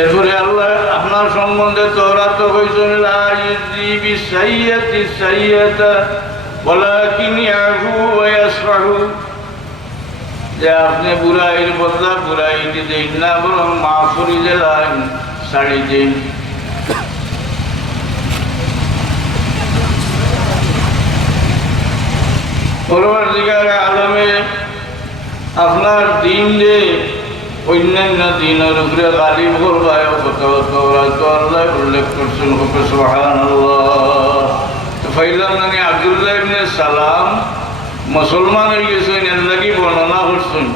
এরপরে আল্লাহ আপনার সম্বন্ধে তওরাত কইছেন লা ইউজি বিসাইয়্যাতি সাইয়্যাতা ওয়ালাকিন ইয়াফু ওয়া ইয়াসফাহু, যে আপনি বুরাইয়ের বদলা বুরাই দেন না, বরং মাফ করে দেন, ছাড়ি দেন। পরবর্তীকার আলমে আপনার দিন যে অন্যান্য দিনের উপরে গালিব করবায় আল্লাহ উল্লেখ করছেন। সুবহানাল্লাহ। ফাইলাম নানি আব্দুল্লাহ ইবনে সালাম মুসলমান হয়ে গেছেন, এর লাগি বর্ণনা করছেন।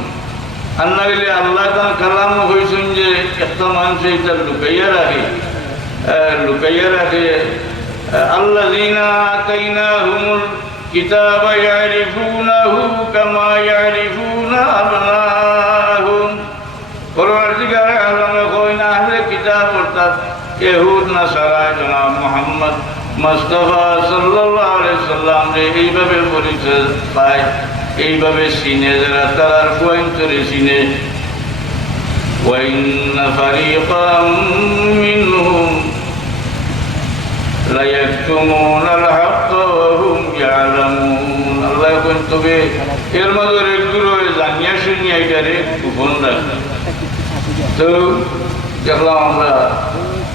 আর না গেলে আল্লাহ তার কালাম হয়েছেন যে একটা মানুষ এটা লুকাইয়া রাখে আল্লাযীনা আতাইনাহুমুল কিতাবা ইয়ারিফুনাহু কামা ইয়ারিফুনা আবনাহুম। পরবর্তীকালে আল্লাহ কইন আহলে কিতাব অর্থাৎ ইহুদ নাসারা জনাব মুহাম্মদ মুস্তাফা সাল্লাল্লাহু আলাইহি সাল্লাম এইভাবে পরিচয় পায়, এইভাবে চিনে যারা তার পয়েন্টরে চিনে। وَإِنَّ فَرِيقًا مِّنْهُمْ لَيَكْتُمُونَ الْحَقَّ وَهُمْ يَعْلَمُونَ। আল্লাহ কোন তবে এর মধ্যে একগুলো জানিয়া শুনিয়া এটারে গোপন রাখে। তো দেখলাম আমরা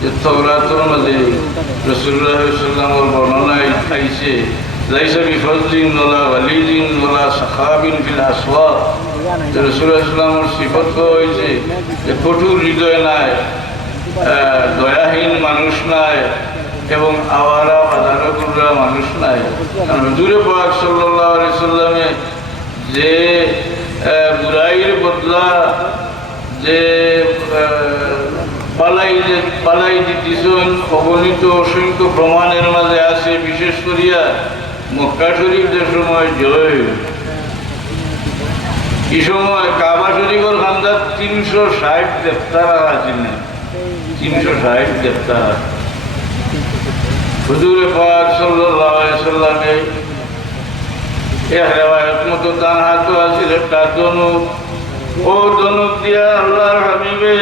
যে তাওরাতের মধ্যে রাসূলুল্লাহ সাল্লাল্লাহু আলাইহি ওয়াসাল্লামের বর্ণনায় আইছে লাইসা বিফজলিন ওয়ালা ওয়ালিদিন ওয়ালা সাহাবিন ফিল আসওয়াক। রাসূলুল্লাহ সাল্লাল্লাহু আলাইহি ওয়াসাল্লামের সিফত হয়েছে যে কঠোর হৃদয় নাই, দয়াহীন মানুষ নাই, এবং আওয়ারা বাধারগুলা মানুষ নাই। হুজুরে পাক সাল্লাল্লাহু আলাইহি ওয়াসাল্লামে যে বুরাইয়ের বদলা যে পালাই দিতেছেন অগণিত অসংখ্য প্রমাণের মাঝে আছে। বিশেষ করিয়া মক্কা শরীফ যে সময় জয়, এই সময় কাবা শরীফের খান্দার 360 দেবতারা আছে না, 360 দেবতারা। হুজুরে পাক সাল্লাল্লাহু আলাইহি ওয়াসাল্লামে এক রিওয়ায়াত মতো তার হাতে আছে একটা ধনুক, ও ধনুক দিয়া আল্লাহর হাবিবে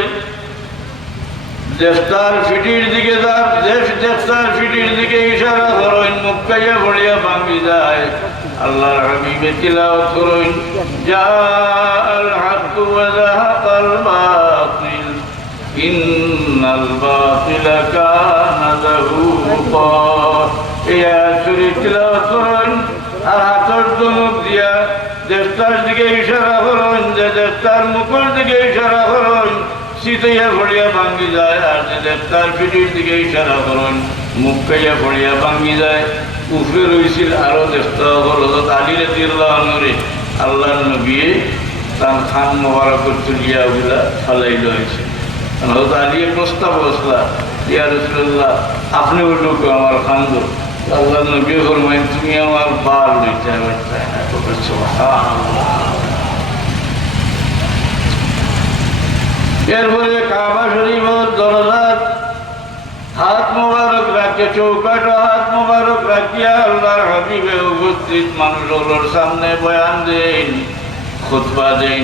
দেবতার ফিটির দিকে দেবতার ফিটির দিকে ইশারা করেন, মক্কাইয়া পড়িয়া ভাঙি যায়। আল্লাহর হাবিবে তিলাওয়াত করেন জাআল হাক্কু ওয়া যাহাকাল বাতিল ইন্নাল বাতিলা কানা যাহুকা। এই আয়াতটি তিলাওয়াত করেন আর হাতের ধনুক দিয়া দেবতার দিকে ইশারা করেন, যে দেবতার মুখের দিকে ইশারা করেন শীতইয়া পড়িয়া ভাঙ্গি যায়, আর যে দেবতার পিঠির দিকে ইশারা করেন মুখ খাইয়া পড়িয়া ভাঙ্গি যায়। উপরে রয়েছিল আরো দেবতা হজরত আলী রাদিয়াল্লাহু আনহু, আল্লাহর নবী তার খান মোবারকের তুলিয়া ওগুলা ফালাইল হয়েছে। হজরত আলী প্রস্তাব বসলা, ইয়া রাসূলুল্লাহ আপনি উল্টো আমার খান দো। আল্লাহ নবী ফরমাইন তুমি আমার বাল লইতে হবে। এরপরে কাবা শরীফের দরজাত হাত মোবারক রাখে, চৌকাট হাত মোবারক রাখিয়া আল্লাহর হাবিবে উপস্থিত মানুষগুলোর সামনে বয়ান দেন, খুতবা দেন।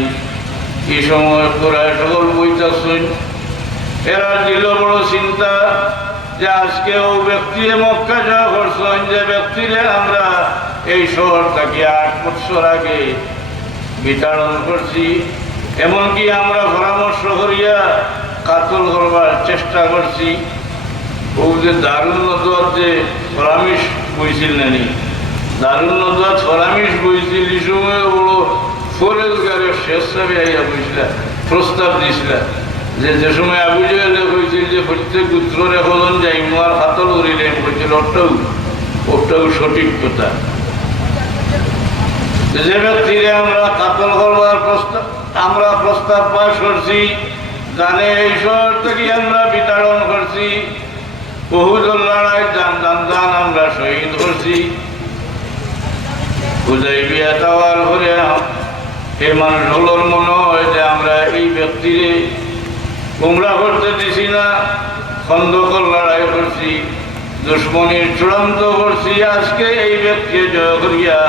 এই সময় কুরাইশ সকল বইতেছেন, এরা দিল বড় চিন্তা যে আজকে ও ব্যক্তি মক্কা যাওয়া করছেন, যে ব্যক্তিরে আমরা এই শহর থেকে 8 বছর আগে বিতাড়ন করছি, এমনকি আমরা পরামর্শ করিয়া কাতল করবার চেষ্টা করছি। ও যে দারুল নদওয়াত যে ফরামিশ বইছিল নানি, দারুল নদওয়াত ফরামিশ বইছিল, এই সময় বড় ফরেজগারের শেষ সাহেব আইয়া বইছিল, প্রস্তাব দিয়েছিল যে সময় আবু জাহেল হয়েছিল যে প্রত্যেক গোত্রের এখন যাই আর কাতল করিলেন, বলছিল ওটাও সঠিক কথা। যে ব্যক্তিরে আমরা কাতল করবার প্রস্তাব পাশ করছি, জানে এই শহর থেকে আমরা বিতাড়ন করছি, বহুদল লড়াই জান আমরা শহীদ করছি। হুদাইবিয়া যাওয়ার পরে এই মানুষগুলোর মনে হয় যে আমরা এই ব্যক্তিরে গুমরা করতে দিছি না, খন্দকর লড়াই করছি, দুশ্মনীর চূড়ান্ত করছি। আজকে এই ব্যক্তি জয় করিয়া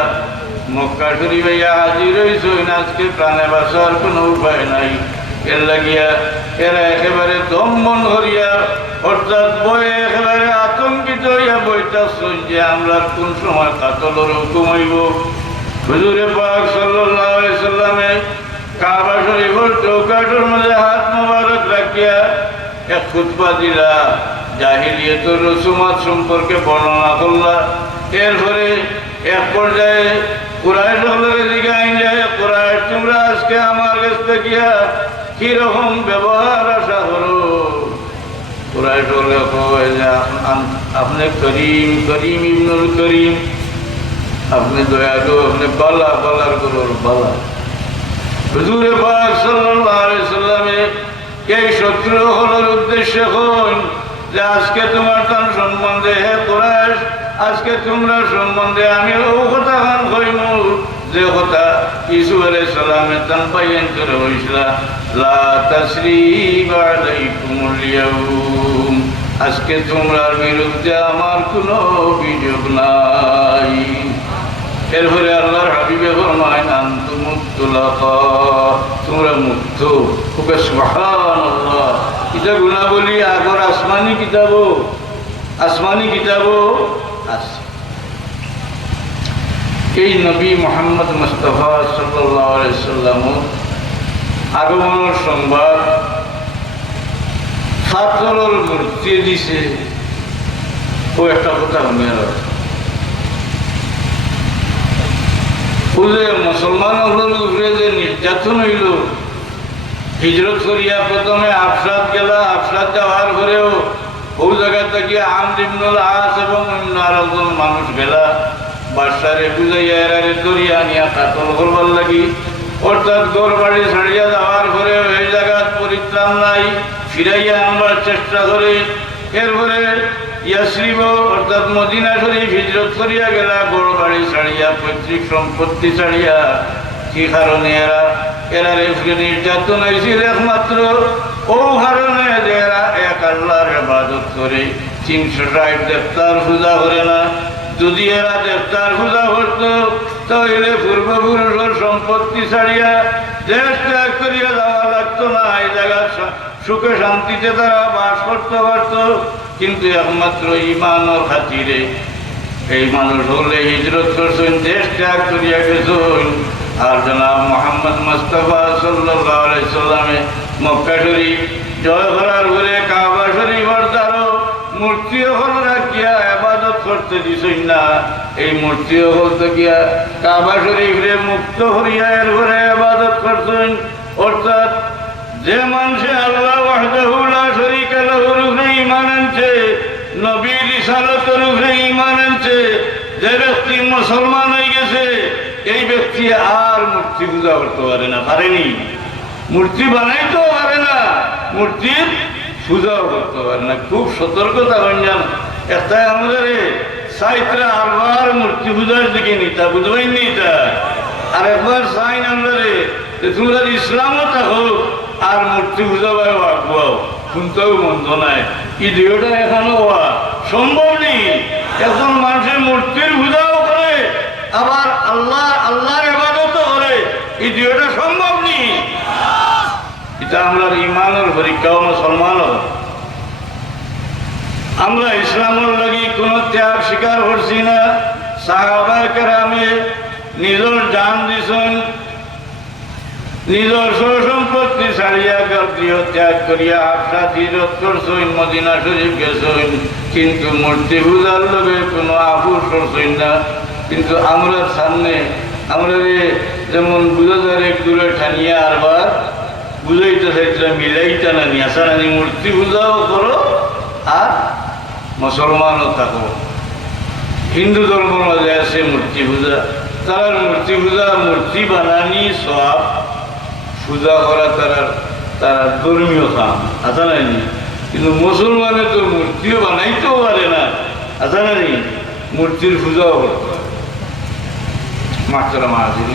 মক্কা শরীফে হাজির হয়েছেন, আজকে প্রাণে বাঁচার কোনো উপায় নাই। এর লাগিয়া এরা একেবারে দমন করিয়া অর্থাৎ বয়ে একেবারে আতঙ্কিত হইয়া বইতাছেন যে আমরা কোন সময় কাতলের হুকুম হইব। হুজুরে পাক সাল্লাল্লাহু আলাইহি সাল্লামে কাবা শরীফের চৌকাঠের মধ্যে হাত মোবারক রাখিয়া এক খুতবা দিলা, জাহিলিয়াতের রসুমাত সম্পর্কে বর্ণনা করলা। এরপরে এক পর্যায়ে কুরাইশ হলের দিকে আইন যায়, কুরাইশ তোমরা আজকে আমার কাছ থেকে কিরকম ব্যবহার আশা করো? কুরাইশ হলে কয় যে আপনি করিম করিম ইবনুল করিম, আপনি দয়ালু, আপনি বালা বালার গরুর বালা। হুজুরে পাক সাল্লাল্লাহু আলাইহি সাল্লামে এই শত্রু হলের উদ্দেশ্যে কইন যে আজকে তোমার তার সম্বন্ধে হে কুরাইশ, আজকে তোমরা সম্বন্ধে আমি ও কথা গান কইম যে কথা ইসু আলাইহিস সালামের তান পাইয়েন করে হইছিল, লা তাসরিবা আলাইকুমুল ইয়াউম, আজকে তোমরার বিরুদ্ধে আমার কোনো অভিযোগ নাই। এরপরে আল্লাহর হাবিবে ফরমায়েন আনতুমুত্তুলাকা, তোমরা মুক্ত। ওকে সুবহানাল্লাহ। এটা গুণাবলী আগর আসমানি কিতাবও আছে। এই নবী মুহাম্মদ মুস্তাফা সাল্লাল্লাহু আলাইহি সাল্লাম আগমনের সংবাদ ফাতরের মূর্তি দিছে। ও একটা কথা মনে রাখো, মুসলমান উপরে যে নির্যাতন হইল, হিজরত করিয়া প্রথমে আফসাদ গেলা, আফসাদ যাওয়ার পরেও ও জায়গা থেকে আমর ইবনুল আস এবং অন্য আরেকজন মানুষ গেলা বাদশারে বুঝাইয়া এরারে দরিয়া নিয়া কাতল করবার লাগি। অর্থাৎ ঘর বাড়ি ছাড়িয়া যাওয়ার পরে এই জায়গা পরিত্রাণ নাই, ফিরাইয়া আনবার চেষ্টা করে। এরপরে ইয়াসরিব অর্থাৎ মদিনা শরীফ হিজরত করিয়া গেলা, ঘর বাড়ি ছাড়িয়া, পৈতৃক সম্পত্তি ছাড়িয়া। কি কারণে এরারে নির্যাতন হয়েছিল? একমাত্র ও কারণে যে এরা এক আল্লাহর ইবাদত করে, 360 দেবতার পূজা করে না। যদি এরা দেবতার পূজা করত তাহলে পূর্বপুরুষের সম্পত্তি ছাড়িয়া দেশ ত্যাগ করিয়া যাওয়া লাগতো না, এই জায়গার সুখে শান্তিতে তারা বাস করতে পারত। কিন্তু একমাত্র ইমানের খাতিরে এই মানুষ হলে হিজরত করছেন, দেশ ত্যাগ করিয়া গেছেন। আর জনাব মুহাম্মদ মুস্তাফা সাল্লাল্লাহু আলাইহি সাল্লামে মক্কা শরীফ জয় করার পরে কাবা শরীফের দ্বারও মূর্তি হল রাখিয়া ইবাদত করতে দিছেন না। এই মূর্তি হল গিয়া কাবা শরীফে মুক্ত হইয়া এর ঘরে ইবাদত করছেন। অর্থাৎ যে মানুষে আল্লাহ ওয়াহদাহু লা শারীকা লাহুর উপরে ঈমান আনছে, নবীর রিসালাতের উপরে ঈমান আনছে, যে ব্যক্তি মুসলমান হয়ে গেছে, এই ব্যক্তি আর মূর্তি পূজা করতে পারে না, পারেনি। মূর্তি বানাইতেও পারে না, মূর্তির পূজাও করতে পারে না। খুব সতর্কতা হয়ে যান। একটা আমাদের সাইতরা আরবার মূর্তি পূজার দিকে নিতা বুঝবেন নিতা, আর একবার সাইন আমাদের তোমরা ইসলামও থাকো আর মূর্তি পূজা পাও আঁকবাও, শুনতেও মন্দ নাই। এই দুইটা এখানে হওয়া সম্ভব নেই। একজন মানুষের মূর্তির পূজাও করে আবার আল্লাহর ইবাদতও করে, এই দুইটা সম্ভব নেই। এটা আমরা ইমানের পরীক্ষা। মুসলমানও আমরা ইসলামের লাগি কোনো ত্যাগ স্বীকার করছি না। সাহাবায়ে কেরামে নিজের জান দিছেন, নিজের সম্পত্তি ছাড়িয়া গৃহ ত্যাগ করিয়া আফসাদ হিজরত করছেন, মদিনা শরীফ গেছেন, কিন্তু মূর্তি পূজার লগে কোনো আফুস করছেন না। কিন্তু আমরা সামনে আমরা যেমন বুঝা যায় এক দূরে ঠানিয়া আরবার বুঝাইতে চাইছিলাম, মিলাইতে না নিয়াসা নানি মূর্তি পূজাও করো আর মুসলমানও থাকো। হিন্দু ধর্মের মাঝে আছে মূর্তি পূজা, তার মূর্তি পূজা মূর্তি বানানি সব পূজা করা তারা ধর্মীয় কাম আছে না। কিন্তু মুসলমানে তো মূর্তিও বানাইতেও পারে না, আছে না, মূর্তির পূজাও করতে পারে। মাস্টারা মাহাজির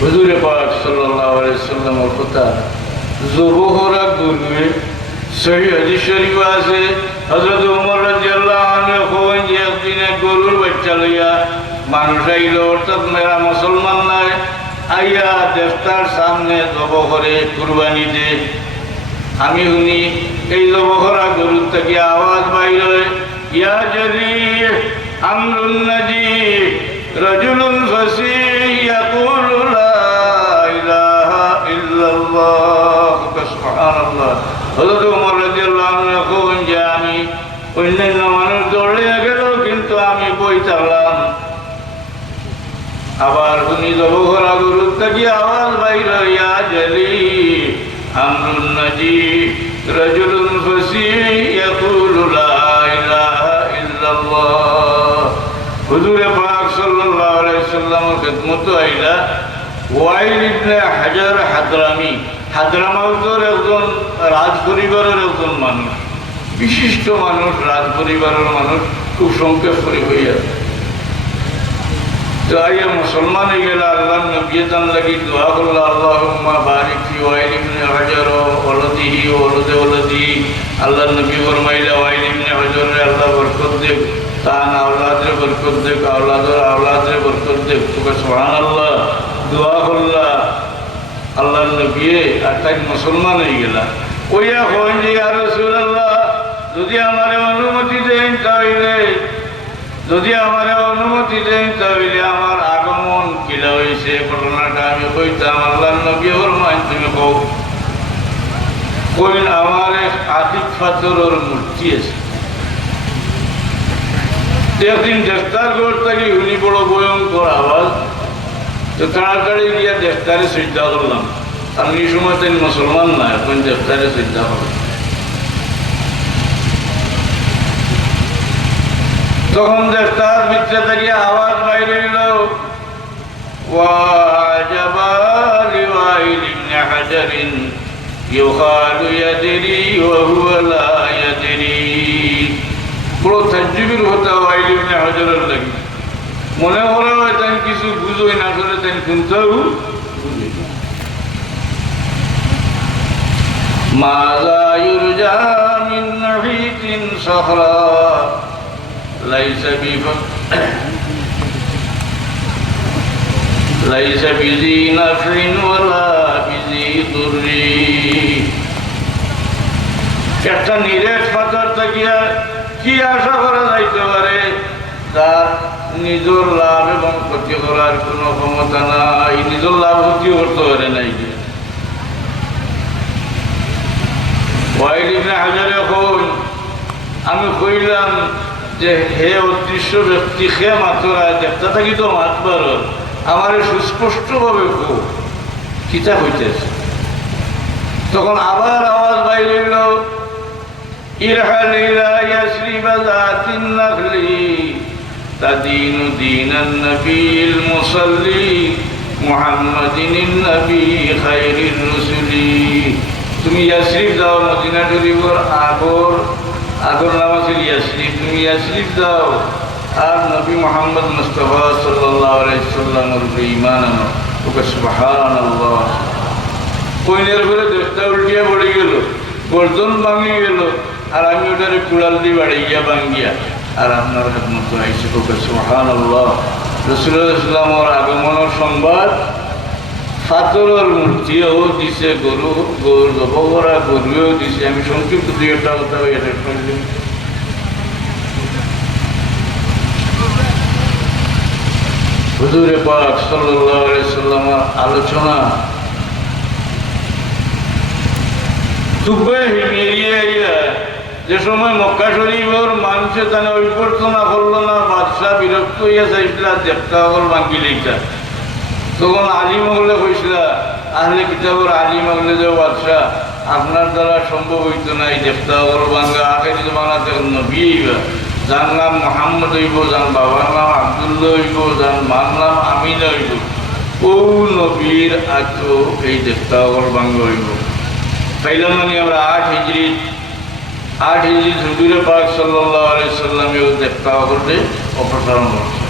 হুজুরে পাক সাল্লাল্লাহু আলাইহি সাল্লামের কথা জবহরা গুরুয়ে সহি হাদিস শরীফ আছে। হযরত ওমর রাদিয়াল্লাহু আনহু কইন যে একদিন গরুর বাচ্চা লইয়া মানুষ আইল, অর্থাৎ মেরা মুসলমান নাই, আইয়া দেবতার সামনে জব করে কুরবানি দে। আমি শুনি এই জব করা গরুর থেকে আওয়াজ বাইরে, ইয়া জারিহ আমরুন নাজিহ রাজুলুন ফাসীহ ইয়াকুলু লা ইলাহা ইল্লাল্লাহ। সুবহানাল্লাহ। হযরত ওমর রাদিয়াল্লাহু আনহু কইলেন যে আমি অন্যান্য মানুষ দৌড়িয়ে গেল কিন্তু আমি বই থাকলাম। আবার উনি জব করা গরুর থেকে আওয়াজ বাইরে, ইয়া জারিহ আমরুন নাজিহ রাজুলুন ফাসীহ ইয়াকুলু লা ইলাহা ইল্লাল্লাহ। হুজুরে পাক সাল্লাল্লাহু আলাইহি ওয়াসাল্লামের খিদমতে আইলা ওয়াইল ইবনে হাজার হাদরামি, হাদরামাউতের একজন রাজ পরিবারের একজন মানুষ, বিশিষ্ট মানুষ, রাজ পরিবারের মানুষ, খুব সংক্ষেপ করে হইয়া তো আইয়া মুসলমান হয়ে গেল। আল্লাহ নবী তান লাগি দোয়া করল, আল্লাহুম্মা বারিক ফি ওয়াইল ইবনে হাজার ওয়ালাদিহি ওয়া ওয়ালাদি ওয়ালাদিহি। আল্লাহ নবী ফরমাইলা ওয়াইল ইবনে হাজারে আল্লাহ বরকত দেব, তার আওলাদে বরকত দেব, আওলাদের আওলাদে বরকত দেব। সুবহানাল্লাহ দোয়া করলা আল্লাহ নবী আর তাই মুসলমান হয়ে গেল। কইয়া কইন যে ইয়া রাসূলুল্লাহ যদি আমার অনুমতি দেন তাহলে, যদি আমার অনুমতি দেন তাহলে আমার আগমন কিলা হয়েছে ঘটনাটা আমি কইতাম। আল্লাহ নবী ফরমাইন তুমি কও। কইন আমার এক আতিক পাথরের মূর্তি আছে। একদিন দেবতার ঘর থেকে শুনি বড় ভয়ঙ্কর আওয়াজ, তো তাড়াতাড়ি গিয়া দেবতারে শ্রদ্ধা করলাম। আমি এই সময় তাই মুসলমান না, এখন দেবতারে শ্রদ্ধা করলাম। তখন দেবতার ভিতরে থেকে আওয়াজ বাইরে এল, ওয়াজাবা লিওয়াইল ইবনে হাজারিন ইউকালু ইয়াদরি ওয়া হুয়া লা ইয়াদরি। বড় তাজ্জুবের হতা ওয়াইল ইবনে হাজারের লাগি, মনে করা হয় তাই কিছু বুঝোই না, করে তাই শুনতেও বুঝি না। মাযা ইউরজা মিন নাহিতিন সাহরা লাইসা বিজি নাফরিন ওয়ালা বিজি দুররি। একটা নিরেট পাথর থাকিয়া কি আশা করা যাইতে পারে? তার নিজের লাভ এবং ক্ষতি করার কোনো ক্ষমতা নাই, নিজের লাভ ক্ষতিও করতে পারে নাই। ওয়াইল ইবনে হাজারে কইন, আমি কইলাম যে হে অদৃশ্য ব্যক্তি, সে মাতরা দেবতা থাকি তো মাতবার আমার সুস্পষ্টভাবে খুব কিতা হইতেছে। তখন আবার আওয়াজ বাইরে এল, ইরহাল ইলা ইয়াসরিবা যাতিন নাখলি তাদিনু দীনান নবীল মুসাল্লি মুহাম্মাদিন নবী খায়রির রাসূলি। তুমি ইয়াসরিব যাও, মদিনা শরীফের আগর নাম আছে ইয়াসরিব, তুমি ইয়াসরিব যাও আর নবী মুহাম্মদ মুস্তাফা সাল্লাল্লাহু আলাইহি সাল্লামের উপরে ঈমান আনো। ওকে সুবহানাল্লাহ। কইনের ঘরে দেশটা উল্টিয়া পড়ে গেল, গর্জন ভাঙি গেল, আর আমি ওটারে কুড়াল দিয়ে বাড়িয়া ভাঙ্গিয়া আর আপনার খেদমত আইসি। ওকে সুবহানাল্লাহ। রাসূলুল্লাহ ইসলামের আগমনের সংবাদ পাথরের মূর্তিও দিছে, গরু জব করা গরুও দিছে। আমি সংক্ষিপ্ত দুই একটা কথা শুনলাম। হুজুরে পাক সাল্লাল্লাহু আলাইহি সাল্লামের আলোচনা যে সময় মক্কা শরীফের মানুষে তারা অভ্যর্থনা করলো না, বাদশাহ বিরক্ত হইয়া চাইছিল দেবতা হল ভাঙ্গি লেখা। তখন আলিম হলে কইছিল, আহলে কিতাবের আলিম হলে যে বাদশাহ আপনার দ্বারা সম্ভব হইতো না এই দেবতা হল ভাঙ্গা। আখেরি জমানাতে নবী হইবা, যার নাম মোহাম্মদ হইব, যার বাবার নাম আব্দুল্লাহ হইব, যার মার নাম আমিন হইব, ও নবীর আতো এই দেবতা হল ভাঙ্গ হইব। তাইলে মানে আমরা 8 হিজরি হুজুরে পাক সাল্লাল্লাহু আলাইহি সাল্লাম দেবতা হলে অপসারণ করছে।